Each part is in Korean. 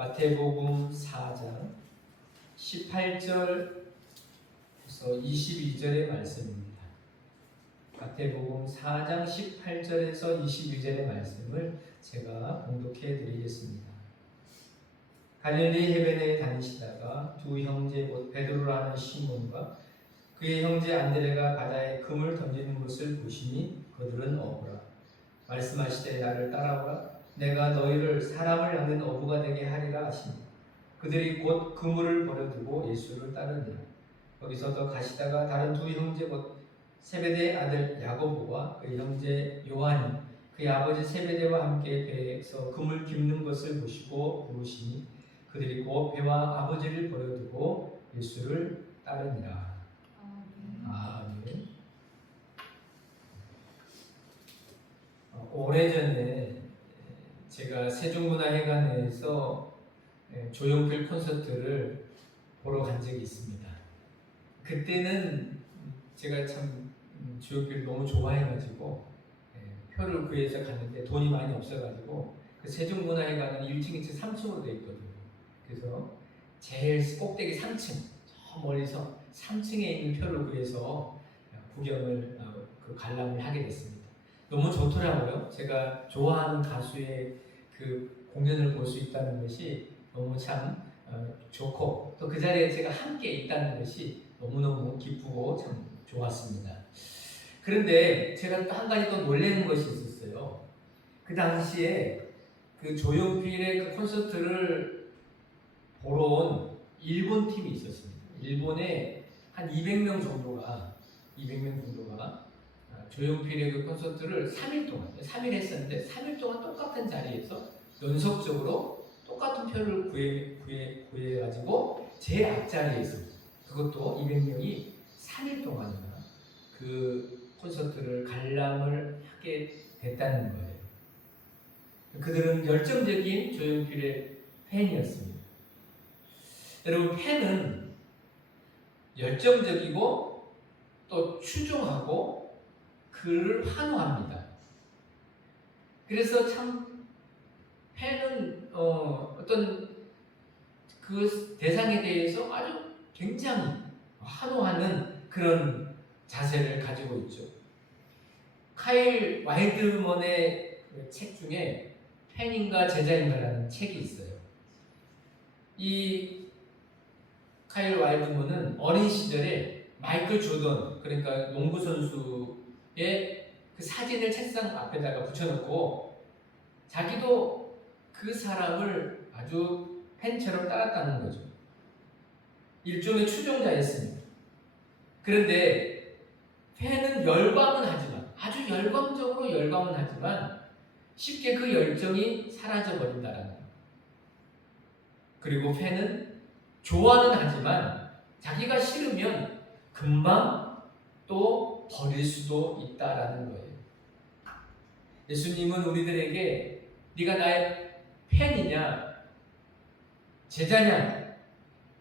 마태복음 4장 18절에서 22절의 말씀입니다. 마태복음 4장 18절에서 22절의 말씀을 제가 봉독해 드리겠습니다. 갈릴리 해변에 다니시다가 두 형제 곧 베드로라는 시몬과 그의 형제 안드레가 바다에 금을 던지는 것을 보시니 그들은 어부라. 말씀하시되 나를 따라오라. 내가 너희를 사람을 낚는 어부가 되게 하리라 하시니 그들이 곧 그물을 버려두고 예수를 따르니라. 거기서 더 가시다가 다른 두 형제 곧 세베대의 아들 야고보와 그의 형제 요한이 그의 아버지 세베대와 함께 배에서 금을 깁는 것을 보시고 부르시니 그들이 곧 배와 아버지를 버려두고 예수를 따르니라. 아멘. 오래전에 제가 세종문화회관에서 조용필 콘서트를 보러 간 적이 있습니다. 그때는 제가 참 조용필을 너무 좋아해가지고 표를 구해서 갔는데 돈이 많이 없어가지고 그 세종문화회관은 1층, 2층, 3층으로 되어 있거든요. 그래서 제일 꼭대기 3층, 저 멀리서 3층에 있는 표를 구해서 구경을, 그 관람을 하게 됐습니다. 너무 좋더라고요. 제가 좋아하는 가수의 그 공연을 볼 수 있다는 것이 너무 참 좋고 또 그 자리에 제가 함께 있다는 것이 너무너무 기쁘고 참 좋았습니다. 그런데 제가 또 한 가지 또 놀라는 것이 있었어요. 그 당시에 그 조용필의 그 콘서트를 보러 온 일본 팀이 있었습니다. 일본에 한 200명 정도가 조용필의 그 콘서트를 3일 했었는데 3일 동안 똑같은 자리에서 연속적으로 똑같은 표를 구해가지고 제 앞자리에서 그것도 200명이 3일 동안이나 그 콘서트를 관람을 하게 됐다는 거예요. 그들은 열정적인 조용필의 팬이었습니다. 여러분, 팬은 열정적이고 또 추종하고 그를 환호합니다. 그래서 참 팬은 어떤 그 대상에 대해서 아주 굉장히 환호하는 그런 자세를 가지고 있죠. 카일 와일드먼의 책 중에 팬인가 제자인가라는 책이 있어요. 이 카일 와일드먼은 어린 시절에 마이클 조던, 그러니까 농구 선수의 그 사진을 책상 앞에다가 붙여놓고 자기도 그 사람을 아주 팬처럼 따랐다는 거죠. 일종의 추종자였습니다. 그런데 팬은 열광은 하지만, 아주 열광적으로 열광은 하지만 쉽게 그 열정이 사라져 버린다라는 거예요. 그리고 팬은 좋아는 하지만 자기가 싫으면 금방 또 버릴 수도 있다라는 거예요. 예수님은 우리들에게 네가 나의 팬이냐 제자냐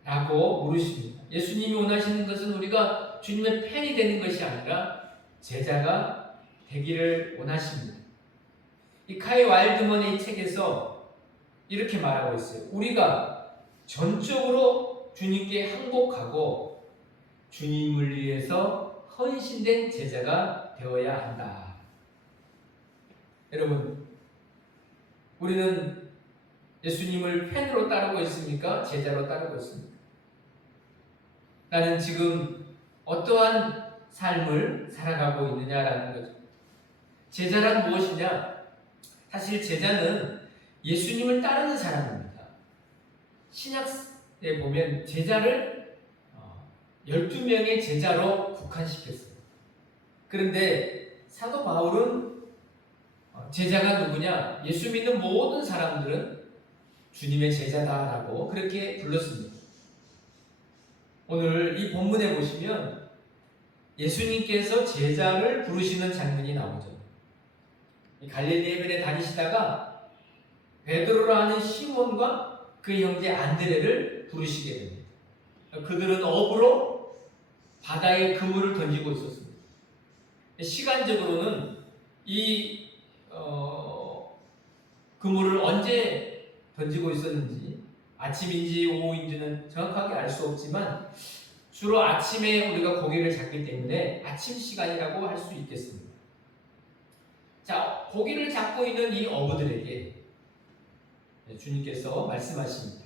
라고 물으십니다. 예수님이 원하시는 것은 우리가 주님의 팬이 되는 것이 아니라 제자가 되기를 원하십니다. 이 카이 와일드먼의 이 책에서 이렇게 말하고 있어요. 우리가 전적으로 주님께 항복하고 주님을 위해서 헌신된 제자가 되어야 한다. 여러분, 우리는 예수님을 팬으로 따르고 있습니까? 제자로 따르고 있습니까? 나는 지금 어떠한 삶을 살아가고 있느냐라는 거죠. 제자란 무엇이냐? 사실 제자는 예수님을 따르는 사람입니다. 신약에 보면 제자를 12명의 제자로 국한시켰어요. 그런데 사도 바울은 제자가 누구냐? 예수 믿는 모든 사람들은 주님의 제자다라고 그렇게 불렀습니다. 오늘 이 본문에 보시면 예수님께서 제자를 부르시는 장면이 나오죠. 갈릴리 해변에 다니시다가 베드로라는 시몬과 그 형제 안드레를 부르시게 됩니다. 그들은 어부로 바다에 그물을 던지고 있었습니다. 시간적으로는 이 그물을 언제 던지고 있었는지 아침인지 오후인지는 정확하게 알 수 없지만 주로 아침에 우리가 고기를 잡기 때문에 아침 시간이라고 할 수 있겠습니다. 자, 고기를 잡고 있는 이 어부들에게 주님께서 말씀하십니다.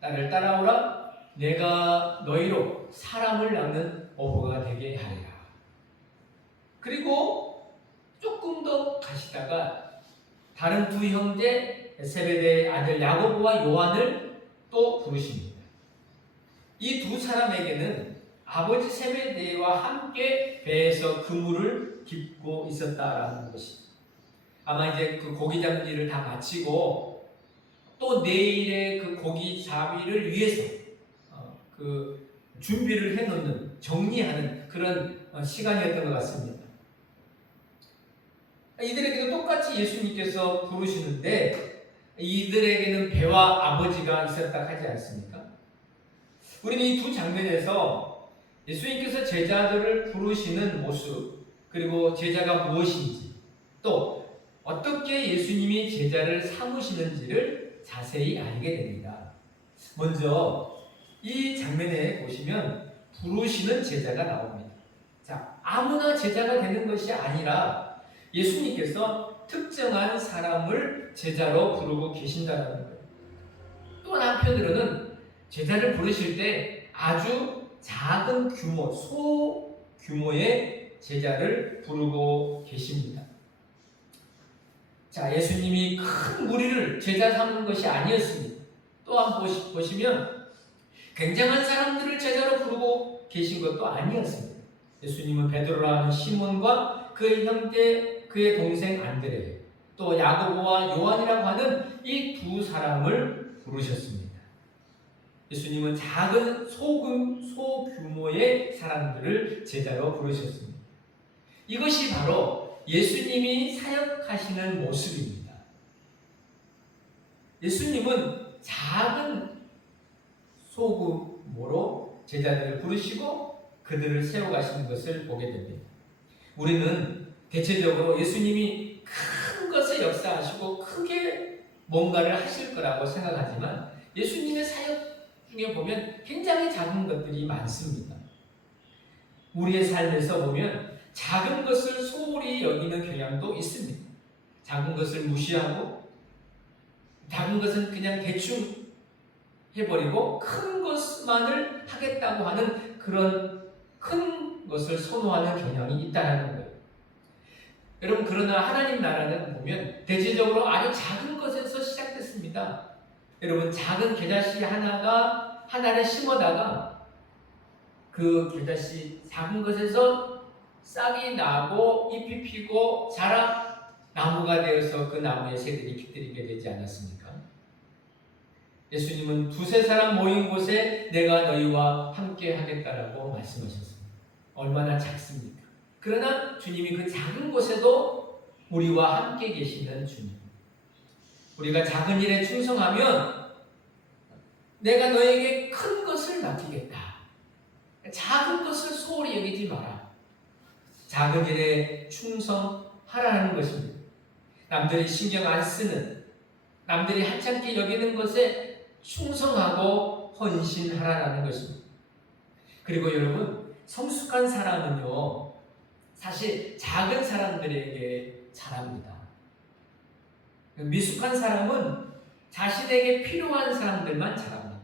나를 따라오라. 내가 너희로 사람을 낚는 어부가 되게 하리라. 그리고 조금 더 가시다가 다른 두 형제 세베대의 아들 야고보와 요한을 또 부르십니다. 이 두 사람에게는 아버지 세베대와 함께 배에서 그물을 깁고 있었다라는 것입니다. 아마 이제 그 고기 잡는 일을 다 마치고 또 내일의 그 고기 잡이를 위해서 그 준비를 해놓는, 정리하는 그런 시간이었던 것 같습니다. 이들에게도 똑같이 예수님께서 부르시는데 이들에게는 배와 아버지가 있었다 하지 않습니까? 우리는 이 두 장면에서 예수님께서 제자들을 부르시는 모습, 그리고 제자가 무엇인지, 또 어떻게 예수님이 제자를 삼으시는지를 자세히 알게 됩니다. 먼저 이 장면에 보시면 부르시는 제자가 나옵니다. 자, 아무나 제자가 되는 것이 아니라 예수님께서 특정한 사람을 제자로 부르고 계신다는 거예요. 또 한편으로는 제자를 부르실 때 아주 작은 규모, 소규모의 제자를 부르고 계십니다. 자, 예수님이 큰 무리를 제자 삼는 것이 아니었습니다. 또한 보시면 굉장한 사람들을 제자로 부르고 계신 것도 아니었습니다. 예수님은 베드로라는 시몬과 그의 형제, 그의 동생 안드레, 또 야고보와 요한이라고 하는 이 두 사람을 부르셨습니다. 예수님은 작은 소규모의 사람들을 제자로 부르셨습니다. 이것이 바로 예수님이 사역하시는 모습입니다. 예수님은 작은 소규모로 제자들을 부르시고 그들을 세워가시는 것을 보게 됩니다. 우리는 대체적으로 예수님이 큰 것을 역사하시고 크게 뭔가를 하실 거라고 생각하지만 예수님의 사역 중에 보면 굉장히 작은 것들이 많습니다. 우리의 삶에서 보면 작은 것을 소홀히 여기는 경향도 있습니다. 작은 것을 무시하고 작은 것은 그냥 대충 해버리고 큰 것만을 하겠다고 하는 그런 큰 것을 선호하는 경향이 있다는 거예요. 여러분, 그러나 하나님 나라는 보면 대체적으로 아주 작은 것에서 시작됐습니다. 여러분, 작은 겨자씨 하나를 심어다가 그 겨자씨 작은 것에서 싹이 나고 잎이 피고 자라 나무가 되어서 그 나무에 새들이 깃들이게 되지 않았습니까? 예수님은 두세 사람 모인 곳에 내가 너희와 함께 하겠다라고 말씀하셨습니다. 얼마나 작습니까? 그러나 주님이 그 작은 곳에도 우리와 함께 계시는 주님. 우리가 작은 일에 충성하면 내가 너에게 큰 것을 맡기겠다. 작은 것을 소홀히 여기지 마라. 작은 일에 충성하라는 것입니다. 남들이 신경 안 쓰는, 남들이 하찮게 여기는 것에 충성하고 헌신하라는 것입니다. 그리고 여러분, 성숙한 사람은요, 사실 작은 사람들에게 잘합니다. 미숙한 사람은 자신에게 필요한 사람들만 잘합니다.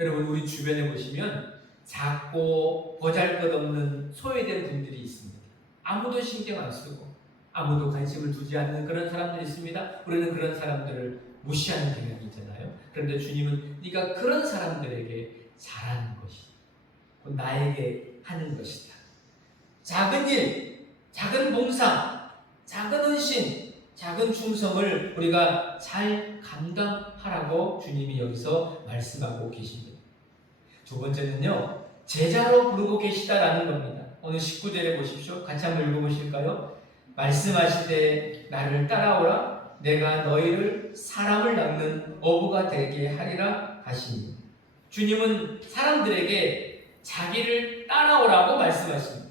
여러분, 우리 주변에 보시면 작고 보잘것없는 소외된 분들이 있습니다. 아무도 신경 안 쓰고 아무도 관심을 두지 않는 그런 사람들이 있습니다. 우리는 그런 사람들을 무시하는 경향이 있잖아요. 그런데 주님은 네가 그런 사람들에게 잘하는 것이 곧 나에게 하는 것이다. 작은 일, 작은 봉사, 작은 헌신, 작은 충성을 우리가 잘 감당하라고 주님이 여기서 말씀하고 계십니다. 두 번째는요, 제자로 부르고 계시다라는 겁니다. 오늘 19절에 보십시오. 같이 한번 읽어보실까요? 말씀하시되 나를 따라오라. 내가 너희를 사람을 낚는 어부가 되게 하리라 하시니. 주님은 사람들에게 자기를 따라오라고 말씀하십니다.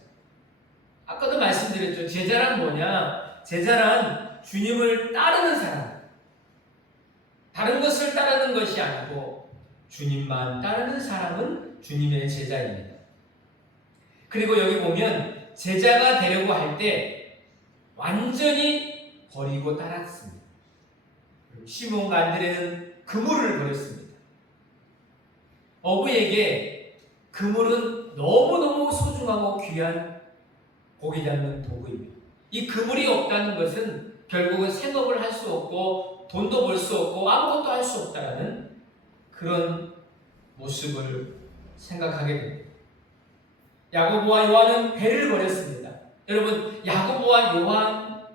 아까도 말씀드렸죠. 제자란 뭐냐? 제자란 주님을 따르는 사람. 다른 것을 따르는 것이 아니고 주님만 따르는 사람은 주님의 제자입니다. 그리고 여기 보면 제자가 되려고 할 때 완전히 버리고 따랐습니다. 시몬과 안드레는 그물을 버렸습니다. 어부에게 그물은 너무너무 소중하고 귀한 고기 잡는 도구입니다. 이 그물이 없다는 것은 결국은 생업을 할 수 없고 돈도 벌 수 없고 아무것도 할 수 없다라는 그런 모습을 생각하게 됩니다. 야고보와 요한은 배를 버렸습니다. 여러분, 야고보와 요한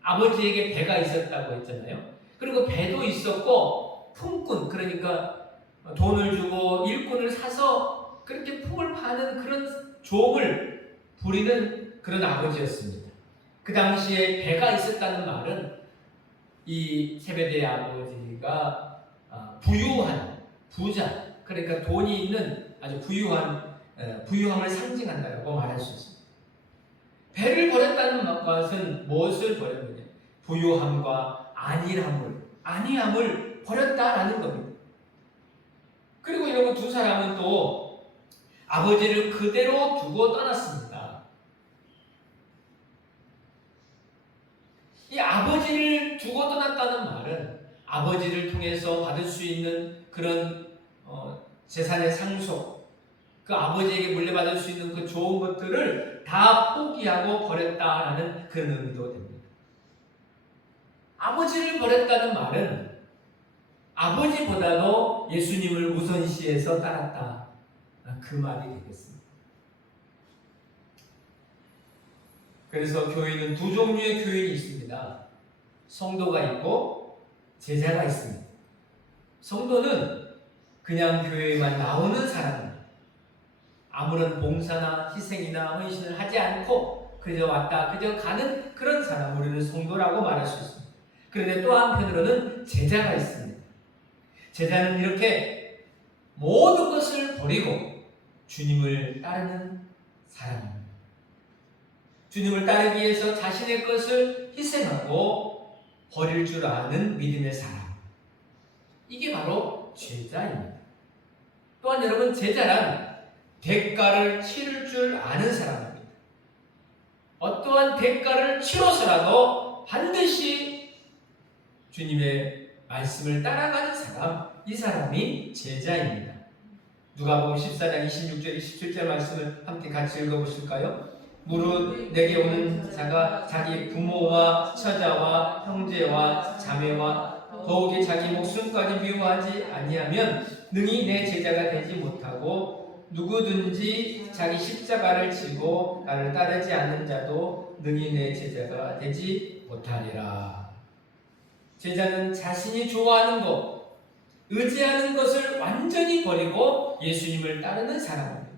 아버지에게 배가 있었다고 했잖아요. 그리고 배도 있었고 품꾼, 그러니까 돈을 주고 일꾼을 사서 그렇게 품을 파는 그런 종을 부리는 그런 아버지였습니다. 그 당시에 배가 있었다는 말은 이 세베대의 아버지가 부유한 부자, 그러니까 돈이 있는 아주 부유함을 상징한다고 말할 수 있습니다. 배를 버렸다는 것은 무엇을 버렸느냐? 부유함과 안이함을 버렸다라는 겁니다. 그리고 이러고 두 사람은 또 아버지를 그대로 두고 떠났습니다. 이 아버지를 두고 떠났다는 말은 아버지를 통해서 받을 수 있는 그런 재산의 상속, 그 아버지에게 물려받을 수 있는 그 좋은 것들을 다 포기하고 버렸다라는 그런 의미도 됩니다. 아버지를 버렸다는 말은 아버지보다도 예수님을 우선시해서 따랐다, 그 말이 되겠습니다. 그래서 교회는 두 종류의 교인이 있습니다. 성도가 있고 제자가 있습니다. 성도는 그냥 교회에만 나오는 사람입니다. 아무런 봉사나 희생이나 헌신을 하지 않고 그저 왔다 그저 가는 그런 사람, 우리는 성도라고 말할 수 있습니다. 그런데 또 한편으로는 제자가 있습니다. 제자는 이렇게 모든 것을 버리고 주님을 따르는 사람입니다. 주님을 따르기 위해서 자신의 것을 희생하고 버릴 줄 아는 믿음의 사람, 이게 바로 제자입니다. 또한 여러분, 제자란 대가를 치를 줄 아는 사람입니다. 어떠한 대가를 치러서라도 반드시 주님의 말씀을 따라가는 사람, 이 사람이 제자입니다. 누가복음 14장 26절 27절 말씀을 함께 같이 읽어보실까요? 무릇 내게 오는 자가 자기 부모와 처자와 형제와 자매와 더욱이 자기 목숨까지 미워하지 아니하면 능히 내 제자가 되지 못하고, 누구든지 자기 십자가를 지고 나를 따르지 않는 자도 능히 내 제자가 되지 못하리라. 제자는 자신이 좋아하는 것, 의지하는 것을 완전히 버리고 예수님을 따르는 사람입니다.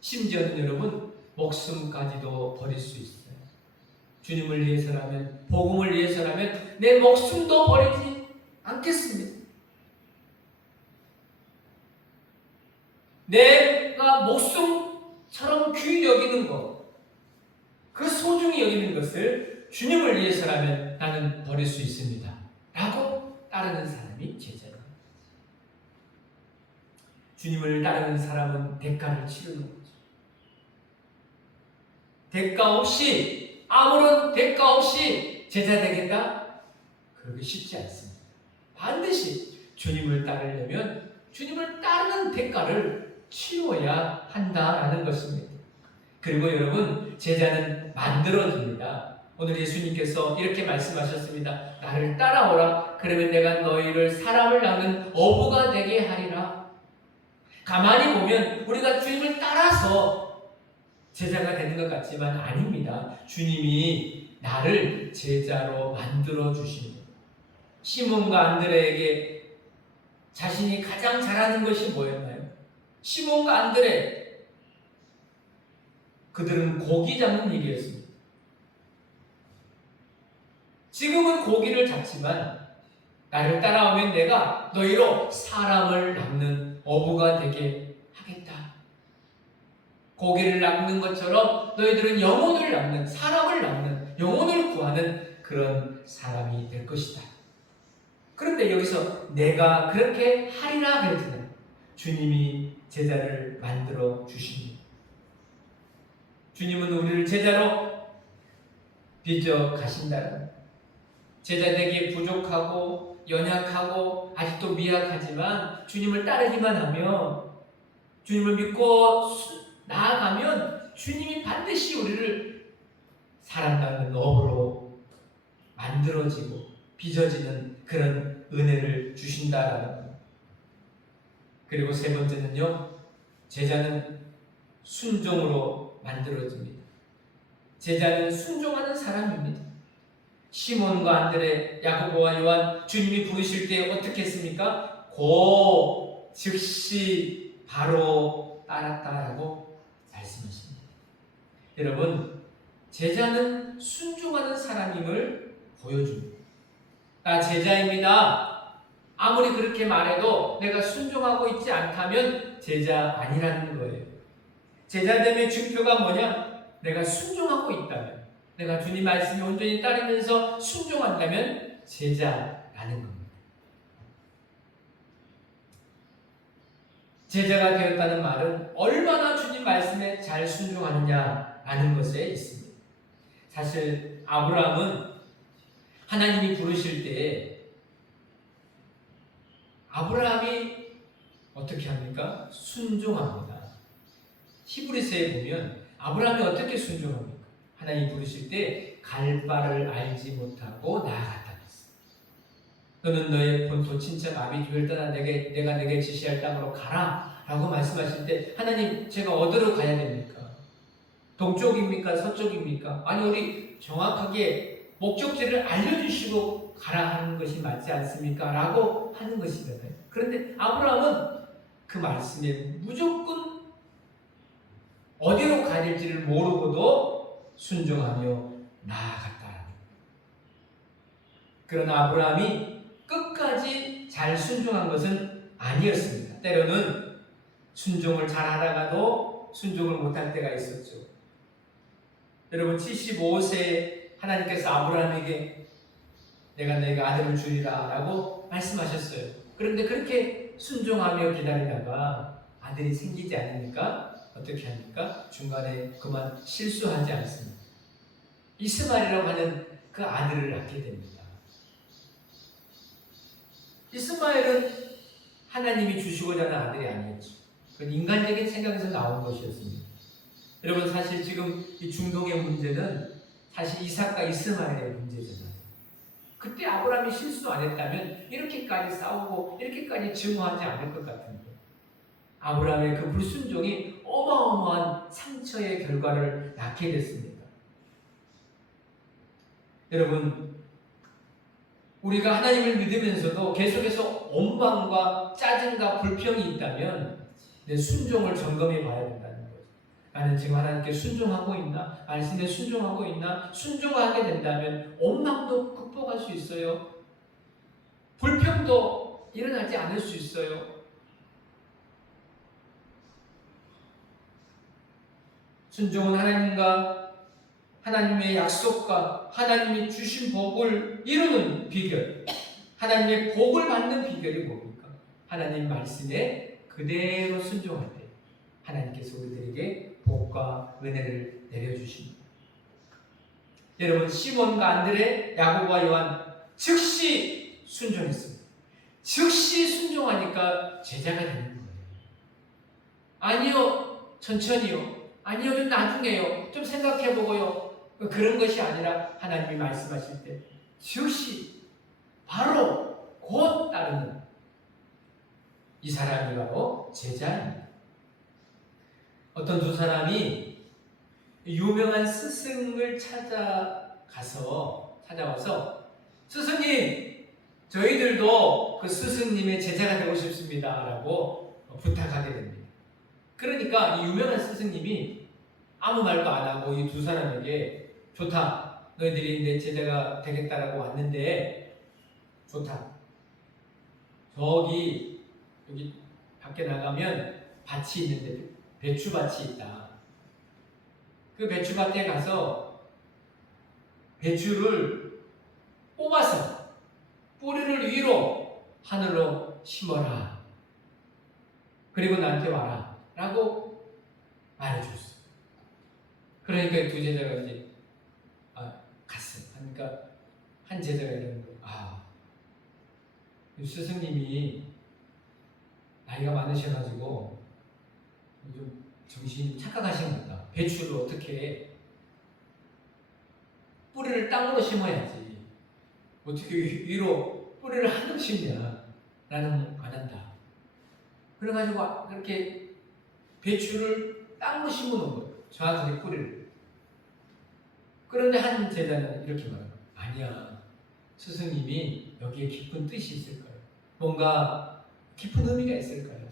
심지어는 여러분, 목숨까지도 버릴 수 있어요. 주님을 위해서라면, 복음을 위해서라면 내 목숨도 버리지 않겠습니다. 내가 목숨처럼 귀히 여기는 것, 그 소중히 여기는 것을 주님을 위해서라면 나는 버릴 수 있습니다 라고 따르는 사람이 제자입니다. 주님을 따르는 사람은 대가를 치르는 거죠. 대가 없이, 아무런 대가 없이 제자 되겠다? 그러기 쉽지 않습니다. 반드시 주님을 따르려면 주님을 따르는 대가를 치워야 한다라는 것입니다. 그리고 여러분, 제자는 만들어집니다. 오늘 예수님께서 이렇게 말씀하셨습니다. 나를 따라오라. 그러면 내가 너희를 사람을 낳는 어부가 되게 하리라. 가만히 보면 우리가 주님을 따라서 제자가 되는 것 같지만 아닙니다. 주님이 나를 제자로 만들어 주십니다. 시몬과 안드레에게 자신이 가장 잘하는 것이 뭐였나요? 시몬과 안드레, 그들은 고기 잡는 일이었습니다. 지금은 고기를 잡지만 나를 따라오면 내가 너희로 사람을 낚는 어부가 되게 하겠다. 고기를 낚는 것처럼 너희들은 영혼을 낚는, 사람을 낚는, 영혼을 구하는 그런 사람이 될 것이다. 그런데 여기서 내가 그렇게 하리라 그랬잖아요. 주님이 제자를 만들어 주십니다. 주님은 우리를 제자로 빚어 가신다는, 제자 되기에 부족하고 연약하고 아직도 미약하지만 주님을 따르기만 하면, 주님을 믿고 나아가면 주님이 반드시 우리를 사랑하는 어부로 만들어지고 빚어지는 그런 은혜를 주신다라는 것. 그리고 세 번째는요, 제자는 순종으로 만들어집니다. 제자는 순종하는 사람입니다. 시몬과 안드레, 야고보와 요한, 주님이 부르실 때 어떻게 했습니까? 고 즉시 바로 따랐다라고 말씀하십니다. 여러분, 제자는 순종하는 사람임을 보여줍니다. 나 제자입니다. 아무리 그렇게 말해도 내가 순종하고 있지 않다면 제자 아니라는 거예요. 제자됨의 증표가 뭐냐? 내가 순종하고 있다면, 내가 주님 말씀에 온전히 따르면서 순종한다면 제자라는 겁니다. 제자가 되었다는 말은 얼마나 주님 말씀에 잘 순종하느냐라는 것에 있습니다. 사실 아브라함은 하나님이 부르실 때 아브라함이 어떻게 합니까? 순종합니다. 히브리서에 보면 아브라함이 어떻게 순종합니까? 하나님 부르실 때 갈 바를 알지 못하고 나아갔다고 했어요. 너는 너의 본토 친척 아비집을 떠나 내가 내게 지시할 땅으로 가라 라고 말씀하실 때, 하나님 제가 어디로 가야 됩니까? 동쪽입니까? 서쪽입니까? 아니, 우리 정확하게 목적지를 알려주시고 가라 하는 것이 맞지 않습니까? 라고 하는 것이잖아요. 그런데 아브라함은 그 말씀에 무조건 어디로 가야 될지를 모르고도 순종하며 나아갔다. 그러나 아브라함이 끝까지 잘 순종한 것은 아니었습니다. 때로는 순종을 잘 하다가도 순종을 못할 때가 있었죠. 여러분, 75세에 하나님께서 아브라함에게 내가 너에게 아들을 주리라 라고 말씀하셨어요. 그런데 그렇게 순종하며 기다리다가 아들이 생기지 않으니까 어떻게 합니까? 중간에 그만 실수하지 않습니다. 이스마엘이라고 하는 그 아들을 낳게 됩니다. 이스마엘은 하나님이 주시고자 하는 아들이 아니었죠. 그건 인간적인 생각에서 나온 것이었습니다. 여러분, 사실 지금 이 중동의 문제는 사실 이삭과 이스마엘의 문제잖아요. 그때 아브라함이 실수 안 했다면 이렇게까지 싸우고 이렇게까지 증오하지 않을 것 같은데, 아브라함의 그 불순종이 어마어마한 상처의 결과를 낳게 됐습니다. 여러분, 우리가 하나님을 믿으면서도 계속해서 원망과 짜증과 불평이 있다면 내 순종을 점검해 봐야 된다는 거죠. 나는 지금 하나님께 순종하고 있나? 말씀에 순종하고 있나? 순종하게 된다면 원망도 극복할 수 있어요. 불평도 일어나지 않을 수 있어요. 순종은 하나님의 약속과 하나님이 주신 복을 이루는 비결, 하나님의 복을 받는 비결이 뭡니까? 하나님 말씀에 그대로 순종할 때 하나님께서 우리들에게 복과 은혜를 내려주십니다. 여러분, 시몬과 안드레, 야고보와 요한 즉시 순종했습니다. 즉시 순종하니까 제자가 되는 거예요. 아니요, 천천히요. 아니요, 좀 나중에요. 좀 생각해보고요. 그런 것이 아니라 하나님이 말씀하실 때 즉시 바로 곧 따르는 이 사람이 바로 제자입니다. 어떤 두 사람이 유명한 스승을 찾아와서 스승님, 저희들도 그 스승님의 제자가 되고 싶습니다 라고 부탁하게 됩니다. 그러니까 이 유명한 스승님이 아무 말도 안 하고 이 두 사람에게 좋다, 너희들이 내 제자가 되겠다라고 왔는데 좋다, 여기 밖에 나가면 밭이 있는데 배추밭이 있다. 그 배추밭에 가서 배추를 뽑아서 뿌리를 위로 하늘로 심어라. 그리고 나한테 와라. 라고 말해줬어요. 그러니까 두 제자가 이제 갔어요. 그러니까 한 제자가 이러는 거예요. 스승님이 나이가 많으셔가지고 좀 정신이 착각하신 것 같다. 배추를 어떻게 뿌리를 땅으로 심어야지 어떻게 위로 뿌리를 하늘 심냐. 나는 안 한다. 그래가지고 그렇게 배추를 땅으로 심어놓은 거예요. 정확하게 뿌리를. 그런데 한 제자는 이렇게 말해요. 아니야. 스승님이 여기에 깊은 뜻이 있을 거예요. 뭔가 깊은 의미가 있을 거예요.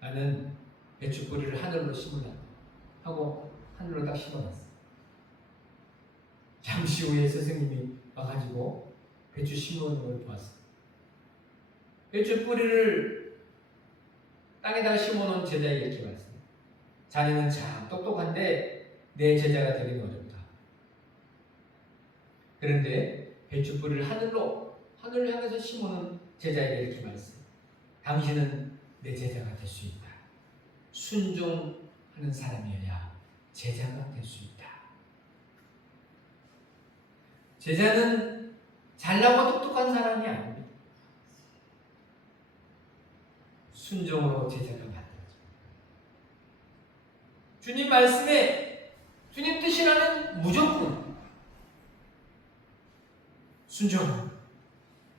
나는 배추 뿌리를 하늘로 심으라 하고 하늘로 딱 심어놨어요. 잠시 후에 스승님이 와가지고 배추 심어놓은 걸 보았어요. 배추 뿌리를 땅에다가 심어놓은 제자에게 이렇게 말했어요. 자네는 참 똑똑한데 내 제자가 되기는 어렵다. 그런데 배추 뿌리를 하늘을 향해서 심어놓은 제자에게 이렇게 말했어요. 당신은 내 제자가 될 수 있다. 순종하는 사람이어야 제자가 될 수 있다. 제자는 잘나고 똑똑한 사람이 아닙니다. 순종으로 제자가 만들어집니다. 주님 말씀에 주님 뜻이라는 무조건 순종.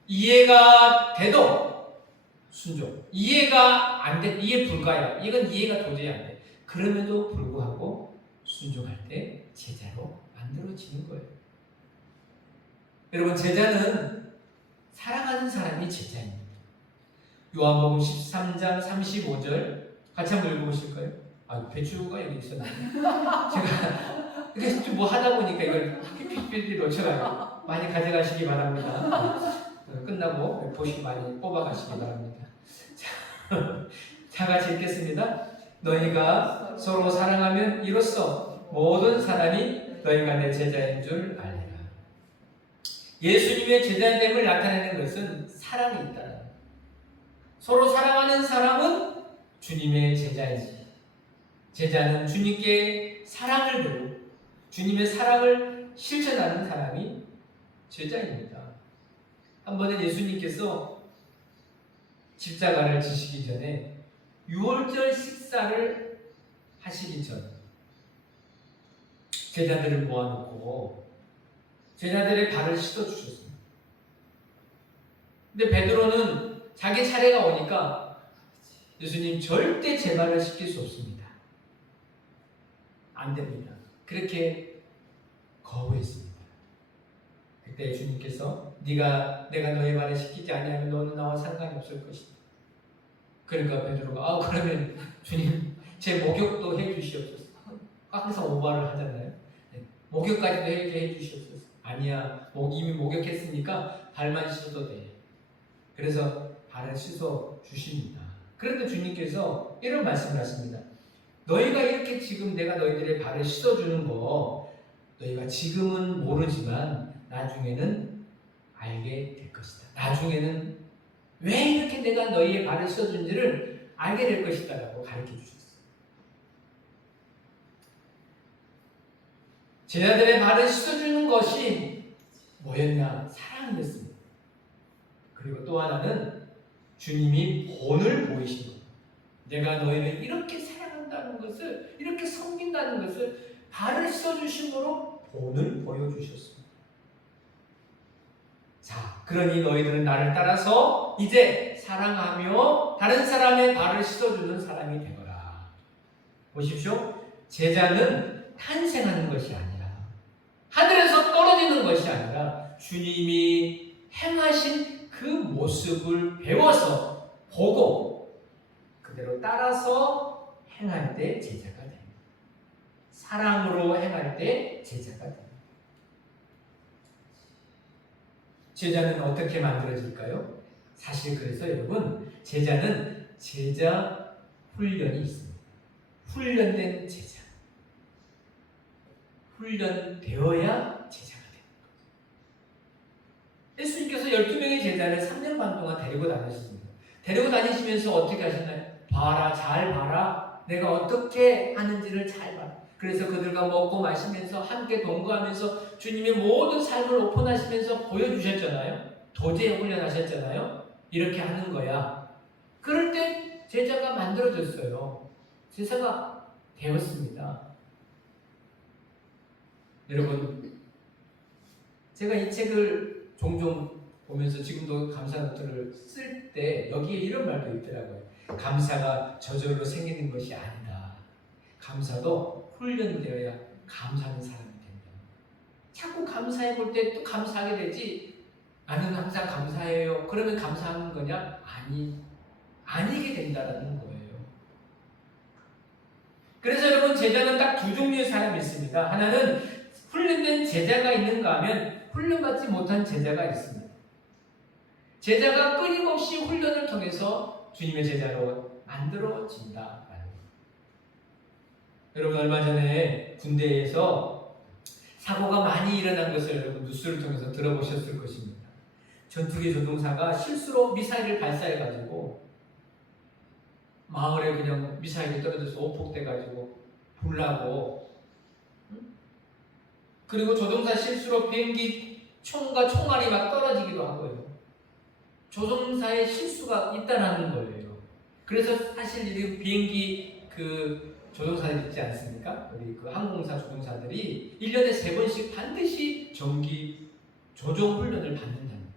이해가 돼도 순종. 이해가 안 돼. 이해 불가야. 이건 이해가 도저히 안 돼. 그럼에도 불구하고 순종할 때 제자로 만들어지는 거예요. 여러분, 제자는 사랑하는 사람이 제자입니다. 요한복음 13장 35절 같이 한번 읽어보실까요? 배추가 여기 있었는데 제가 이렇게 좀 뭐 하다 보니까 이걸 삐삐삐삐 놓쳐가지고 많이 가져가시기 바랍니다. 끝나고 보시 많이 뽑아가시기 바랍니다. 자, 같이 읽겠습니다. 너희가 서로 사랑하면 이로써 모든 사람이 너희가 내 제자인 줄 알리라. 예수님의 제자됨을 나타내는 것은 사랑이 있다는 거예요. 서로 사랑하는 사람은 주님의 제자이지. 제자는 주님께 사랑을 배우고 주님의 사랑을 실천하는 사람이 제자입니다. 한 번은 예수님께서 십자가를 지시기 전에 유월절 식사를 하시기 전 제자들을 모아놓고 제자들의 발을 씻어주셨습니다. 근데 베드로는 자기 차례가 오니까 예수님 절대 제 발을 씻길 수 없습니다. 안 됩니다. 그렇게 거부했습니다. 그때 주님께서 내가 너의 발을 씻기지 아니하면 너는 나와 상관이 없을 것이다. 그러니까 베드로가 그러면 주님 제 목욕도 해주시옵소서. 항상 오바를 하잖아요. 목욕까지도 해주시옵소서. 아니야, 이미 목욕했으니까 발만 씻어도 돼. 그래서 발을 씻어 주십니다. 그런데 주님께서 이런 말씀을 하십니다. 너희가 이렇게 지금 내가 너희들의 발을 씻어주는 거 너희가 지금은 모르지만 나중에는 알게 될 것이다. 나중에는 왜 이렇게 내가 너희의 발을 씻어준지를 알게 될 것이다 라고 가르쳐 주셨어요. 제자들의 발을 씻어주는 것이 뭐였냐? 사랑이었습니다. 그리고 또 하나는 주님이 본을 보이신 것. 내가 너희를 이렇게 사랑한다는 것을, 이렇게 섬긴다는 것을 발을 씻어주심으로 본을 보여주셨습니다. 자, 그러니 너희들은 나를 따라서 이제 사랑하며 다른 사람의 발을 씻어주는 사람이 되거라. 보십시오. 제자는 탄생하는 것이 아니라 하늘에서 떨어지는 것이 아니라 주님이 행하신 그 모습을 배워서 보고 그대로 따라서 행할 때 제자가 됩니다. 사랑으로 행할 때 제자가 됩니다. 제자는 어떻게 만들어질까요? 사실 그래서 여러분, 제자는 제자 훈련이 있습니다. 훈련된 제자. 훈련되어야 제자가 됩니다. 예수님께서 12명의 제자를 3년 반 동안 데리고 다니셨습니다. 데리고 다니시면서 어떻게 하셨나요? 봐라, 잘 봐라. 내가 어떻게 하는지를 잘 봐라. 그래서 그들과 먹고 마시면서 함께 동거하면서 주님의 모든 삶을 오픈하시면서 보여주셨잖아요. 도제에 훈련하셨잖아요. 이렇게 하는 거야. 그럴 때 제자가 만들어졌어요. 제자가 되었습니다. 여러분, 제가 이 책을 종종 보면서 지금도 감사 노트를 쓸 때 여기에 이런 말도 있더라고요. 감사가 저절로 생기는 것이 아니다. 감사도 훈련되어야 감사하는 사람이 된다. 자꾸 감사해 볼 때 또 감사하게 되지. 나는 항상 감사해요. 그러면 감사하는 거냐? 아니게 된다라는 거예요. 그래서 여러분, 제자는 딱 두 종류의 사람이 있습니다. 하나는 훈련된 제자가 있는가 하면 훈련받지 못한 제자가 있습니다. 제자가 끊임없이 훈련을 통해서 주님의 제자로 만들어진다. 여러분, 얼마 전에 군대에서 사고가 많이 일어난 것을 여러분 뉴스를 통해서 들어보셨을 것입니다. 전투기 조종사가 실수로 미사일을 발사해가지고 마을에 그냥 미사일이 떨어져서 오폭돼가지고 불나고, 그리고 조종사 실수로 비행기 총과 총알이 막 떨어지기도 하고요. 조종사의 실수가 있다는 거예요. 그래서 사실 이 비행기 조종사들 있지 않습니까? 우리 항공사 조종사들이 1년에 3번씩 반드시 정기 조종 훈련을 받는답니다.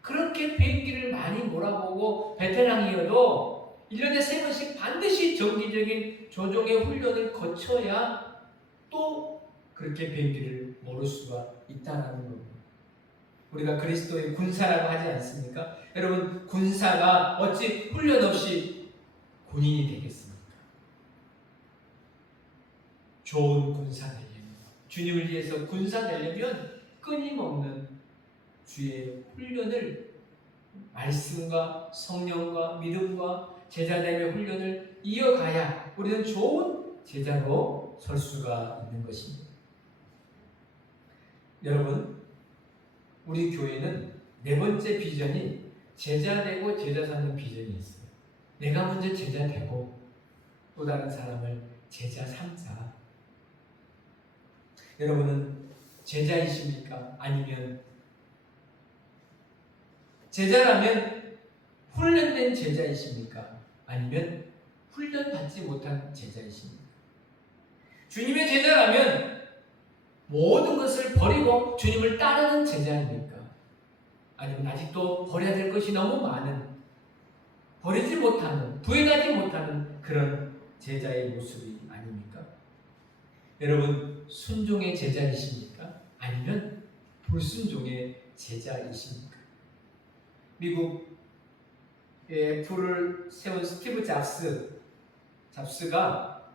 그렇게 비행기를 많이 몰아보고 베테랑이어도 1년에 3번씩 반드시 정기적인 조종의 훈련을 거쳐야 또 그렇게 비행기를 모를 수가 있다는 겁니다. 우리가 그리스도의 군사라고 하지 않습니까? 여러분, 군사가 어찌 훈련 없이 군인이 되겠습니까? 좋은 군사 되려면, 주님을 위해서 군사 되려면 끊임없는 주의 훈련을, 말씀과 성령과 믿음과 제자됨의 훈련을 이어가야 우리는 좋은 제자로 설 수가 있는 것입니다. 여러분, 우리 교회는 4번째 비전이 제자 되고 제자 삼는 비전이 있어요. 내가 먼저 제자 되고 또 다른 사람을 제자 삼자. 여러분은 제자이십니까? 아니면 제자라면 훈련된 제자이십니까? 아니면 훈련받지 못한 제자이십니까? 주님의 제자라면 모든 것을 버리고 주님을 따르는 제자입니까? 아니면 아직도 버려야 될 것이 너무 많은, 버리지 못하는, 부인하지 못하는 그런 제자의 모습이 아닙니까? 여러분, 순종의 제자이십니까? 아니면 불순종의 제자이십니까? 미국 애플을 세운 스티브 잡스가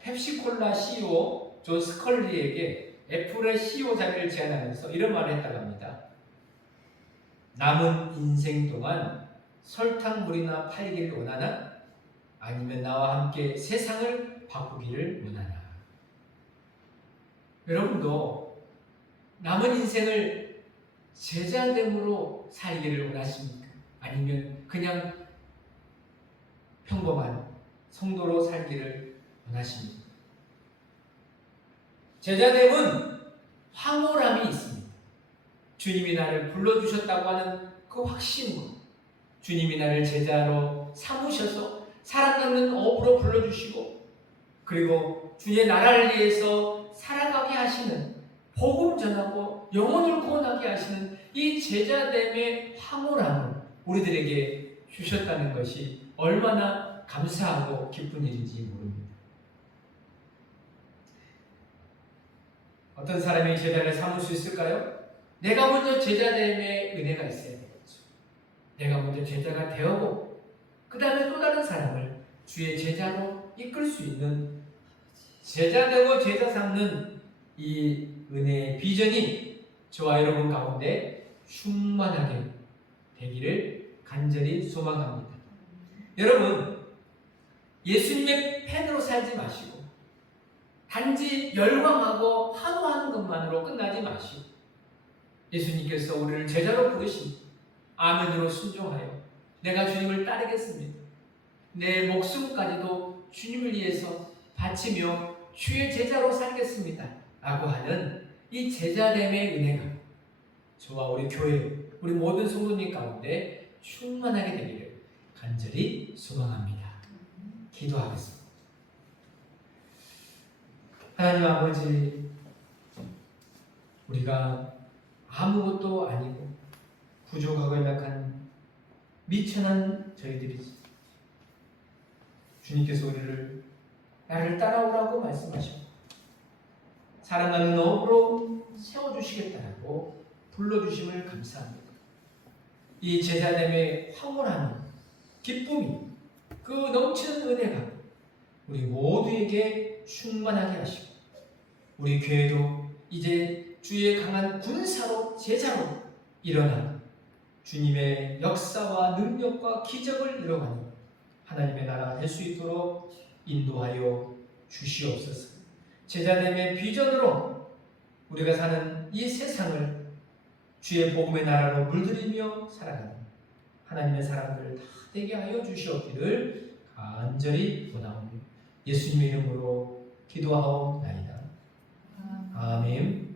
펩시콜라 CEO 존 스컬리에게 애플의 CEO 자리를 제안하면서 이런 말을 했다고 합니다. 남은 인생 동안 설탕물이나 팔기를 원하나? 아니면 나와 함께 세상을 바꾸기를 원하나? 여러분도 남은 인생을 제자됨으로 살기를 원하십니까? 아니면 그냥 평범한 성도로 살기를 원하십니까? 제자됨은 황홀함이 있습니다. 주님이 나를 불러주셨다고 하는 그 확신과 주님이 나를 제자로 삼으셔서 살아가는 업으로 불러주시고, 그리고 주의 나라를 위해서 살아가게 하시는, 복음 전하고 영혼을 구원하게 하시는 이 제자됨의 황홀함을 우리들에게 주셨다는 것이 얼마나 감사하고 기쁜 일인지 모릅니다. 어떤 사람이 제자를 삼을 수 있을까요? 내가 먼저 제자됨의 은혜가 있어야 되겠죠. 내가 먼저 제자가 되었고 그 다음에 또 다른 사람을 주의 제자로 이끌 수 있는, 제자되고 제자 삼는 이 은혜의 비전이 저와 여러분 가운데 충만하게 되기를 간절히 소망합니다. 여러분, 예수님의 팬으로 살지 마시고 단지 열광하고 환호하는 것만으로 끝나지 마시고 예수님께서 우리를 제자로 부르신 아멘으로 순종하여 내가 주님을 따르겠습니다. 내 목숨까지도 주님을 위해서 바치며 주의 제자로 살겠습니다. 라고 하는 이 제자됨의 은혜가 저와 우리 교회, 우리 모든 성도님 가운데 충만하게 되기를 간절히 소망합니다. 기도하겠습니다. 하나님 아버지, 우리가 아무것도 아니고 부족하고 연약한 미천한 저희들이지, 주님께서 우리를 나를 따라오라고 말씀하시고 사랑하는 업으로 세워주시겠다라고 불러주심을 감사합니다. 이 제자됨의 황홀함이, 기쁨이, 그 넘치는 은혜가 우리 모두에게 충만하게 하시고 우리 교회도 이제 주의 강한 군사로 제자로 일어나 주님의 역사와 능력과 기적을 이뤄가는 하나님의 나라가 될 수 있도록 인도하여 주시옵소서. 제자됨의 비전으로 우리가 사는 이 세상을 주의 복음의 나라로 물들이며 살아가는 하나님의 사람들 다 되게 하여 주시옵기를 간절히 원하오며 예수님의 이름으로 기도하옵나이다. 아멘.